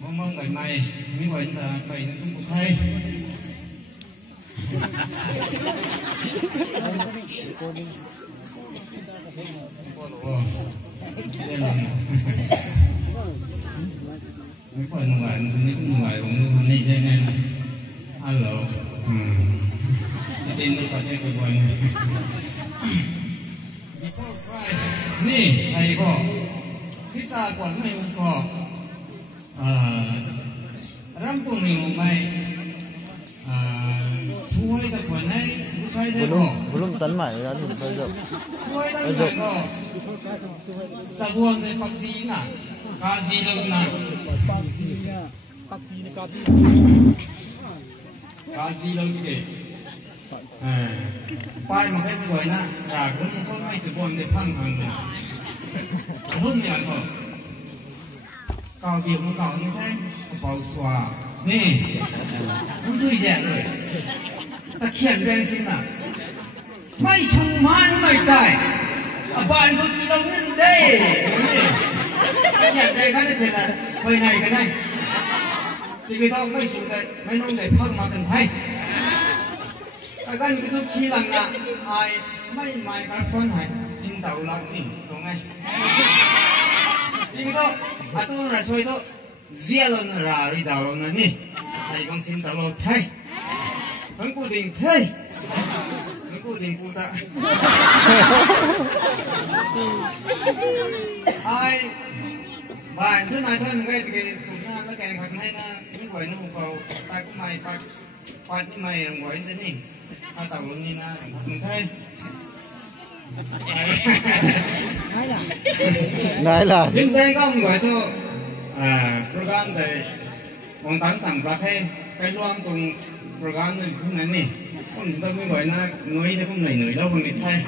mong mong ngày này như vậy là phải không có thay mấy phần ngoài những ngoài cũng như này nên alo tin được cái cái quanนี่ไอ้ก็พิซาก่อนไม่ก็รังปุ่นนี่ลงไปช่วยตะวันให้ลูกใครได้ก็ belum tan mai ya ni betul ช่วยตะวันก็สะบวนในปักจีน่ะกาจีลงน่ะปักจีในกาจีลงที่ป้ายมาให้ป่วยนะรากรุ่นก็ไม่สะบวนในพังทางเลยรุ่นอย่างก็เก่าเดียวมันเก่านี่แท้เป่าสวานี่มันดูแย่เลยตะเขียนเรียนสินะไม่ชูมันไม่ได้บ้านก็จะต้องนั่นได้อยากได้กันได้เสร็จแล้วไปไหนกันได้ที่ก็ต้องไม่ชูได้ไม่ต้องได้พังมากันไทยแต่กันก็ต้องชี้หลังนะไอ้ไม่ไม่กระพ้นหายสินเต่าหลังนี่ตรงไงที่ก็อาตุนราช่วยตัวเจียลนรารีดาวนั่นนี่ใส่กองสินเต่าไทยทั้งกูดิ่งไทยทั้งกูดิ่งกูตาไอ้บ้านที่นายท่านก็จะกินสุนัขแล้วแกงผักให้นะไม่ไหวนะพวกเขาตายก็ไม่ปัดที่ไม่ไหวจะนี่อาตาลุนี่นะมึงไทยnai là hiện nay có người thôi program để mong tán sản bạc hay cái loan tùng program này không này nè không tôi mới gọi là nói thì không nảy đâu bằng lịch thay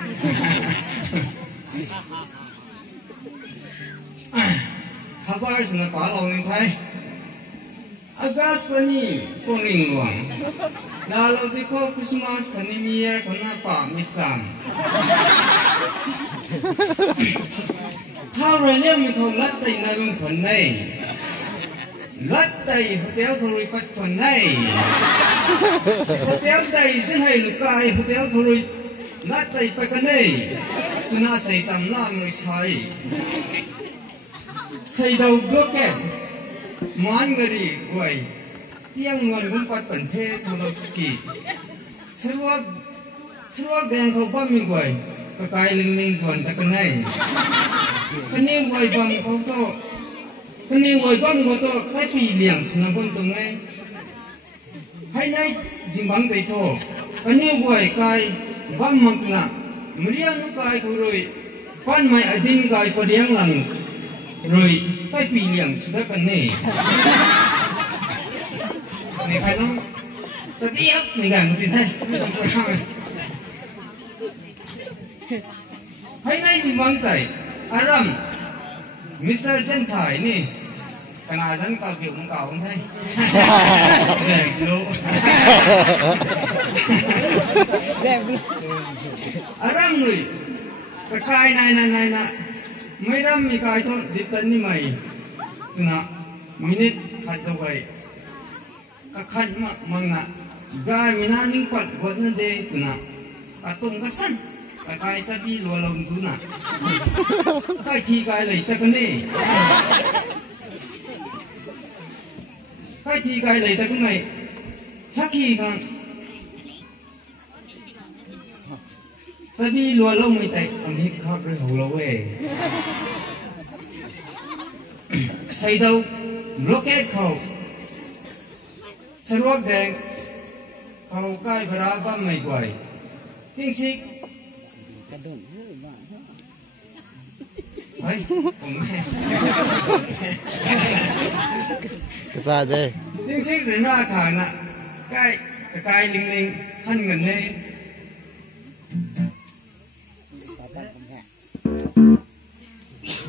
khbar là quá lâu lịch thay August pani con ring luang là lâu thì có Christmas cái New Year còn là pa misam thao rồi nếu mình không lát tay này mình phần này lát tay hotel thôi bắt phần này hotel tay rất hay lục cài hotel thôi lát tay phải cái này tôi nói xây sắm làm rồi xây đầu blocket món người đi quay tiếng nguồn cũng bắt bẩn thế sau đó kỳ Suruak đèn không bắt mình quay cái linh dọn ta cái này cái niềm quay bằng không to cái niềm quay bằng không to cái bị liang xin con tung ngay hay nay dính bằng cái thô cái niềm quay cái bằng mặc nè meriang nó cái rồi quan mai ở din cái có điang lằng rồi cái bị liang sudah cái này này phải không tao điếc mình làm một chuyện hay hay nay thì mang tay aram Mr. Gentai ni tengah dân cao kiểu không cao không thấy aram rồi cái kai này mấy ram mi kai thôi dịp tận ni mày tuna minute khát đâu vậy cái khát mà mang na gai mina ning pat buat nade tuna atung kasan cái sabi lùa lồng tu na cái thi cái lấy ta cái này cái thi cái lấy ta cái này sắc khi kan sabi lùa lồng mới tay ông hít khóc rồi hầu lâu về xây đâu rocket khâu seruak đèn khâu cái phara băm mày quay tiếng xích cái sao đây tiếng xích đến ra khả nè cái linh hân gần đây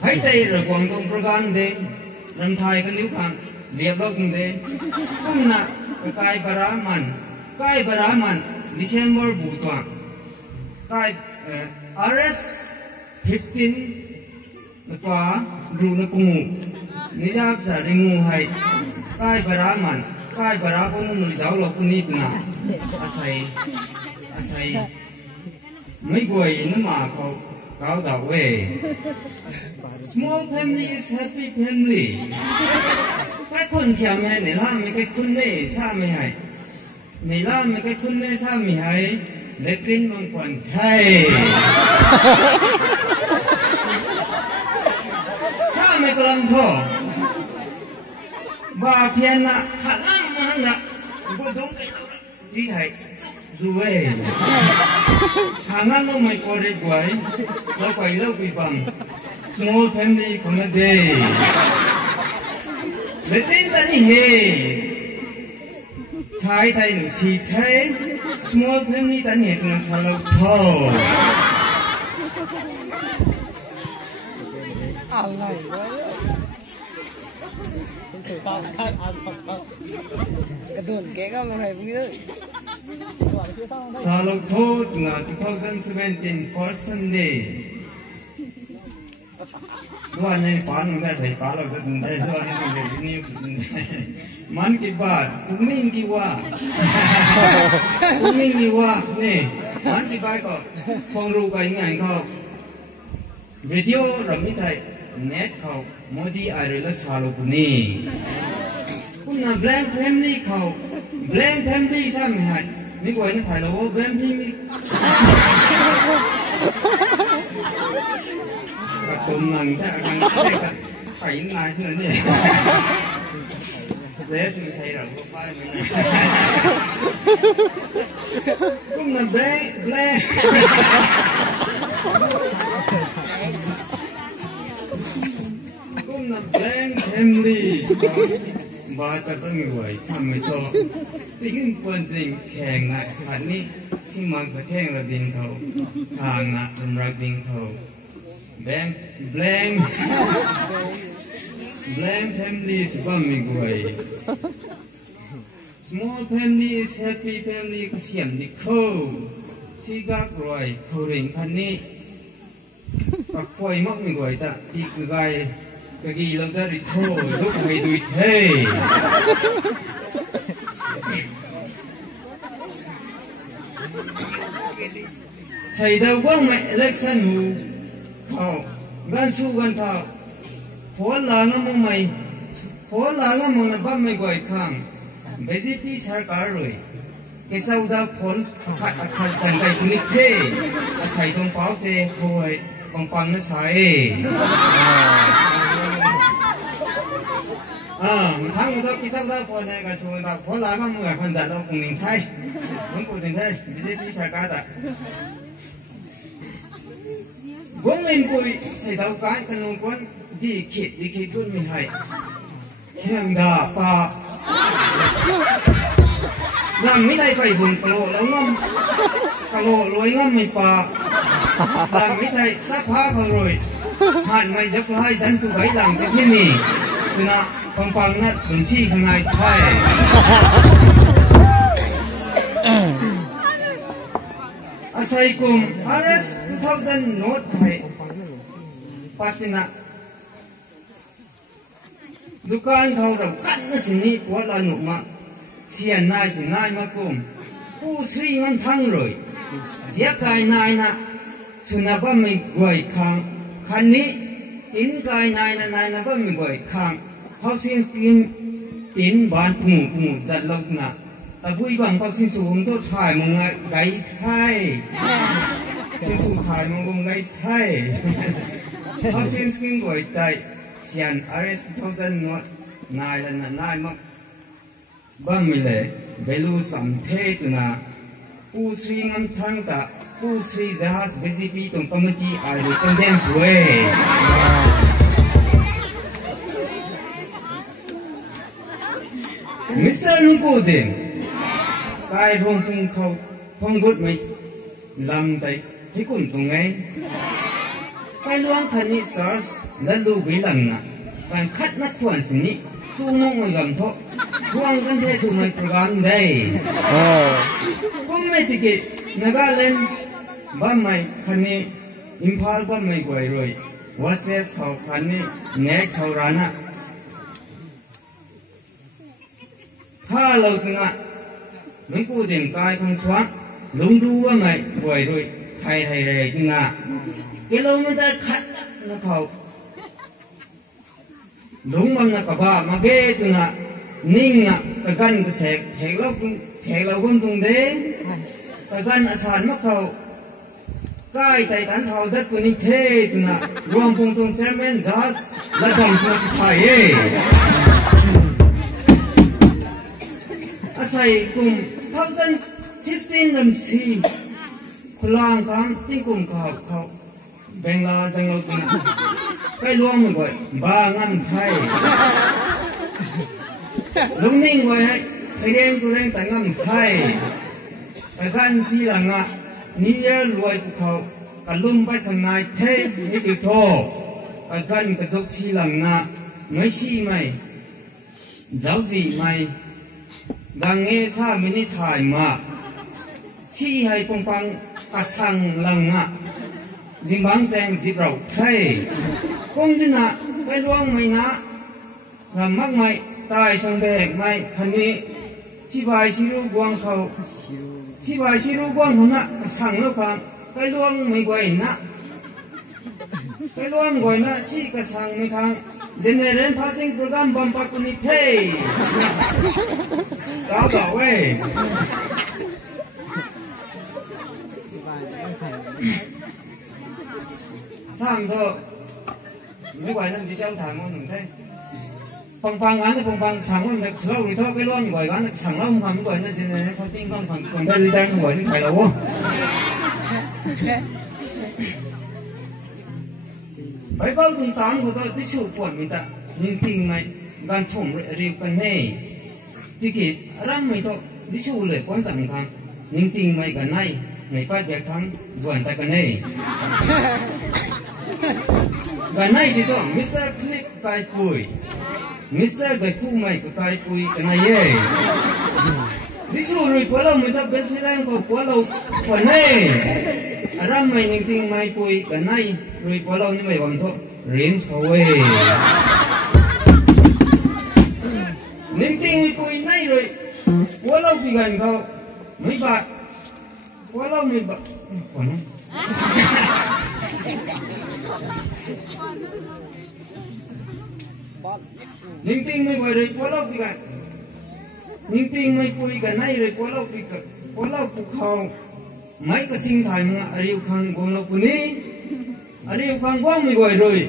hãy tay rồi quảng đông program đây làm thai cái níu khang liệp đâu cũng đây cũng nè cái baraman December buổi toang cái RS 15 na kwa ru na kungu นิยามจะริงูให้ใกล้ปรามันใกล้ปราพนุนุริจ้าโลกุนิตุนะอาศัยไม่กลัวอินมาเขาดาวเว small family is happy family แค่คนเทียมให้ในร้านไม่แค่คุณเน่ชาไม่ให้ในร้านไม่แค่คุณเน่ชาไม่ให้เล็กลิ้นบางคนไทยชาไม่กลังท้อบาเพียนนะขัดน้ำมันนะกูต้องไปที่ไทยจุเวหางั้นเราไม่พอได้กว่าเราไปเราไปบัง small family คนละเดย์เล็กลิ้นตันนี่เฮชายไทยหนุ่มชีไทย small family ตันนี่ตัวสาวท้ออะไรวะกระโดดแกก็ลงไปพวกนี้สาวท้อตัวน่ะ2017 first Sunday วันนี้ปานได้ใส่ปาเราจะได้วันนี้เด็กนี่มันกี่บาทตุ้งนิ่งกี่ว่าตุ้งนิ่งกี่ว่านี่มันกี่บาทก็คงรู้ไปงานเขาวิดีโอเราไม่ได้เน็ตเขาโมดีอะไรละสาวคนนี้คุณน่ะ blame family เขา blame family ใช่ไหมฮะไม่กว่านี่ถ่ายแล้วว่า blame family กระตุ้นนั่งแต่กันแต่กันไปนายเท่านี้เรสไม่ใช่หรอกไฟมันกุมนั่นแบงกุมนั่นแบงเฮมลี่บาตต้องมีไว้ทำไม่ชอบที่ขึ้นเปิดสิ่งแข่งนะอันนี้ชิมังสักแข่งระดิงเขาทางนะทำระดิงเขาblank family is bami goi small family is happy family ก็เสียมดิเขาชีกากรอยเขาเร่งคันนี้ก็คอยมักมีกวยตะที่คือไงก็กี่เราได้ริโต้ลุกไปดูเท่ใส่ดาวว่างไม่เล็กสั้นหูเขากันสู้กันเท่าพอหลังมันไม่พอหลังมันบ้าไม่ก่อยข้างเบสิปีสารการเลยเกษาดาผลขัดจังไก่คุณนิเทอาศัยตรงเป้าเซ่คอยกองปังนั่นใส่ทั้งหมดที่สร้างได้พอในการสู้กันพอหลังมันเหมือนคนจัดเราคงหนึ่งไทยมันกูถึงไทยเบสิปีสารการแต่วงเงินปุยใส่ดาวการกันลงก้นดีคิดดุนไม่ให้แข่งดาปะลำไม่ได้ไปบุญกะโลแล้วง้มกะโลรวยง้มไม่ปะลำไม่ได้สักพักเขารวยหันไม่จะพลายฉันตัวใบหลังที่นี่คือนะปังนัดบัญชีข้างในไทยอาศัยกลุ่ม RS 2000 โน้ตไทยปัตตินะดูการเขารำกันนะสินี้ปวดละหนุกมาเสียนายสินายมากลุ่มผู้ซื้อเงินทั้งเลยเสียกายนายนะสุนัขไม่กวยข้างคันนี้อินกายนายนะก็ไม่กวยข้างเขาเสียงอินบ้านปูจัดเล่านะแต่ผู้บางเขาสิ่งสูงตัวถ่ายมึงไงไทยสิ่งสูงถ่ายมึงไงไทยเขาสิ่งสิ่งกวยใจเสียนอาริสโตเจนนวดนายและนายมักบ้ามิเลยเบลูสัมเทตุนาผู้สรีงันทั้งตาผู้สรีจะหาสเปซิฟิตรงคอมมิตี้อาริกันเดนช่วยมิสเตอร์ลุงกูเดนกายพงฟงเขาพงกุดไม่ลำใจให้คุณตรงไงกายลวงคันนี้สารและลูกวิลังนะการคัดนักขวัญสินี้จูงงไม่ลำทอทวงกันเทตุไม่ประกันได้ก็ไม่ติดนักเล่นบ้านไม่คันนี้อิมพาลบ้านไม่กวยรวยว่าเซฟเขาคันนี้เงยเขาร้านะ ถ้าเราถึงอ่ะมันกูเด่นกายของสวงลงดูว่าไงบ่อยด้วยไทยเลยถึงอ่ะเกล้าไม่ได้ขัดนะเขาลงมันนะกับบ้ามาเกถึงอ่ะนิ่งอ่ะตะกันก็แฉกแฉกเราคนตรงเด้ตะกันอาสานมาเขาใกล้ใจกันเท่าดัดกุนิเทตุนะรวมพงตรงเซมเมนจัสและทำสนับไทยอาศัยกลุ่มทับจันชิสตินลำซีพลังคำที่กลุ่มเขาเบงลาจังเราตุนะใกล้รวมมือไว้บางันไทยลุงนิ่งไว้ให้เร่งตัวเร่งแต่งันไทยแต่กันสีหลังอ่ะนี่เยอะรวยพวกเขากระลุ่มไปทางนายเทนี่คือโทกระกันกระจกสีหลังน่ะไม่ชี้ไหมเจ้าจีไหมดังเงี้ยถ้าไม่ได้ถ่ายมาชี้ให้ปงปังกระสังหลังน่ะจิงบังแสงสิบเราเทคงที่น่ะไปล่วงไม่นะรำมักไม่ตายสังเบกไม่คันนี้ที่ใบชิรูกวางเขาที่ว่าชิรูกวางเขาน่ะสั่งแล้วกันไปล่วงไม่ไหวนะไปล่วงไหวนะชี้กระสังไม่คังเจเนเรนพาสติ้งโปรแกรมบัมปักนิเทเราบอกเว้ยช่างเถอะไม่ไหวนั่นที่เจ้าถามมันหนึ่งเท่ฟังงานแต่ฟังสั่งมันเด็กเราหรือเท่าไปล่วงไหวกันสั่งเราทำไหวนั่นเจเนเรนพาสติ้งก็ฟังคนได้ดีได้ไหวนี่ใครเราวะไปเบ้าตึงตามเขาต้องที่สูบปวดมิตรนิ่งทิ้งไหมการถมเรียบกันแน่ที่เกิดร่ำไม่ต้องที่สูบเลยความสำคัญนิ่งทิ้งไหมกันไหนในป้ายแบกทั้งส่วนแต่กันแน่กันไหนที่ต้องมิสเตอร์คลิปไก่ปุยมิสเตอร์ไก่คู่ไหมก็ไก่ปุยกันไหนเย่ที่สูบเลยพวกเราไม่ต้องเป็นที่แรงก็พวกเราคนแน่ร่ำไม่นิ่งทิ้งไหมปุยกันไหนรวยพวกเรานี่ไม่หวังทุกเรียนเขาเว้ยนิ่งทิ้งไม่ปุยไหนรวยพวกเราพิการเขาไม่บาดพวกเราไม่บาดคนนั้นนิ่งทิ้งไม่ปุยเลยพวกเราพิการนิ่งทิ้งไม่ปุยกันไหนเลยพวกเราพิการพวกเราภูเขาไม่กระสิงถ่ายมึงอะไรอยู่ข้างบนเราคนนี้อะไรอยู่ข้างว่างไม่ไหวเลย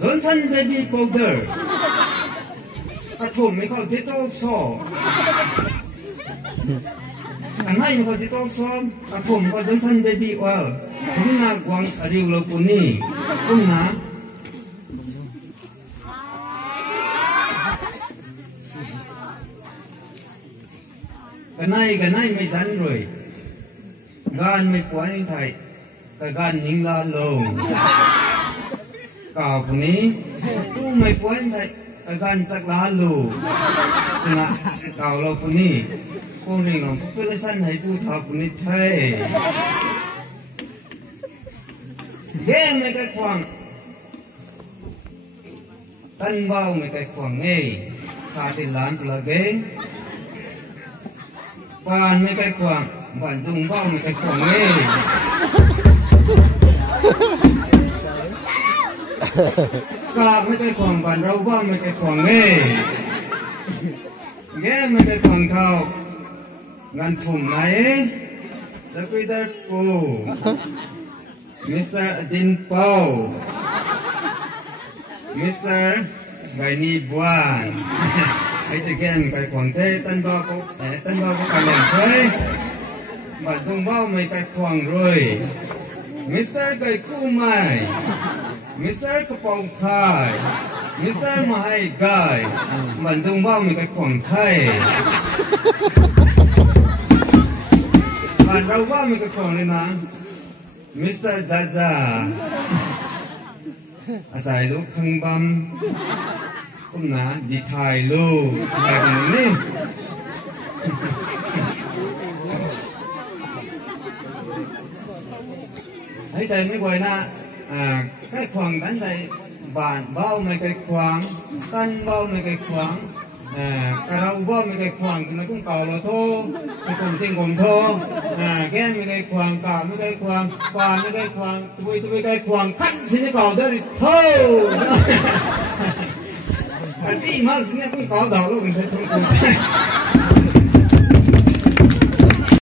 จนฉันเบบี้พาวเดอร์กระทุ่มไม่เข้าที่โต๊ะซ้ออันให้ไม่เข้าที่โต๊ะซ้อกระทุ่มก็จนฉันเบบี้ออยล์คุณนักวางอะไรอยู่เราคนนี้คุณนะกันไหนไม่สันเลยการไม่ปวดในไทยแต่การยิงลาลงก่าวคนนี้ตู้ไม่ปวดในไทยแต่การจักลาลูนะก่าวเราคนนี้คนหนึ่งเราเพื่อสั้นให้ผู้ทำคนนี้ไทยแย่ไม่ได้ควงตันเบาไม่ได้ควงเงี้ยชาติหลานปลาเก๋บ้านไม่ได้ควงบ้านจุงเบ้าไม่ได้ควงเงี้ยกาไม่ได้ควงบ้านเราบ้าไม่ได้ควงเงี้ยแกไม่ได้ควงเขางานทุ่มไหนสกุลเดอร์ปูมิสเตอร์ดินเปามิสเตอร์ไกนีบวนไอ้ตะแกนไก่ขวางเทตันบ้าก็กันอย่างเคยบัดตรงเบ้าไม่ไก่ขวางเลยมิสเตอร์ไก่คู่ใหม่มิสเตอร์กระป๋องไข่มิสเตอร์มาให้ไก่บัดตรงเบ้าไม่ไก่ขวางไข่บัดเราเบ้าไม่ไก่ขวางเลยนะมิสเตอร์จ้าจ้าอาศัยลูกขังบัมคุณนะดีไทยลูกแบบนี้ให้ใจไม่ไหวนะแค่ขวางกันใจบานเบ้าไม่เคยขวางตันเบ้าไม่เคยขวาง เราบ่ไม่ได้ควงกันนะกุ้งเก่าเราโทไม่คงทิ้งคงโทแกไม่ได้ควงเก่าไม่ได้ควงกว่าไม่ได้ควงตุ้ยตุ้ยได้ควงขั้นชิ้นเก่าได้โทอันที่มาสิ่งนี้กุ้งเก่าดาวลูกมันจะทุ่ง